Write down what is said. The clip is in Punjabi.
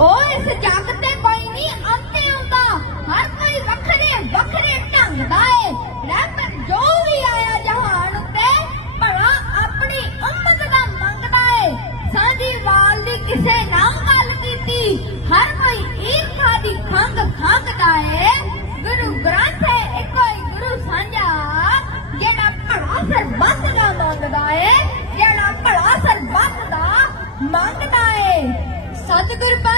ਉਹ ਇਸ ਜੱਗ ਤੇ ਕੋਈ ਨਹੀਂ ਅੰਤੇ ਆਉਂਦਾ। ਹਰ ਕੋਈ ਵੱਖਰੇ ਵੱਖਰੇ ਢੰਗ ਦਾ ਏ। ਰਹਿਮਤ ਜੋ ਵੀ ਆਇਆ ਜਹਾਨ ਉੱਤੇ, ਭਲਾ ਆਪਣੀ ਉਮਤ ਦਾ ਮੰਗਦਾ ਏ। ਸਾਡੀ ਵਾਲ ਦੀ ਕਿਸੇ ਨਾਲ ਗੱਲ ਕੀਤੀ, ਹਰ ਕੋਈ ਈਰਖਾ ਦੀ ਖੰਗ ਖੰਗਦਾ ਏ। ਗੁਰੂ ਗ੍ਰੰਥ ਹੈ, ਇੱਕੋ ਹੀ ਗੁਰੂ ਸਾਂਝਾ। ਜਿਹੜਾ ਭਲਾ ਸਰਬੱਤ ਦਾ ਮੰਗਦਾ ਏ, ਜਿਹੜਾ ਭਲਾ ਸਰਬੱਤ ਦਾ ਮੰਗਦਾ ਏ। Sadhguru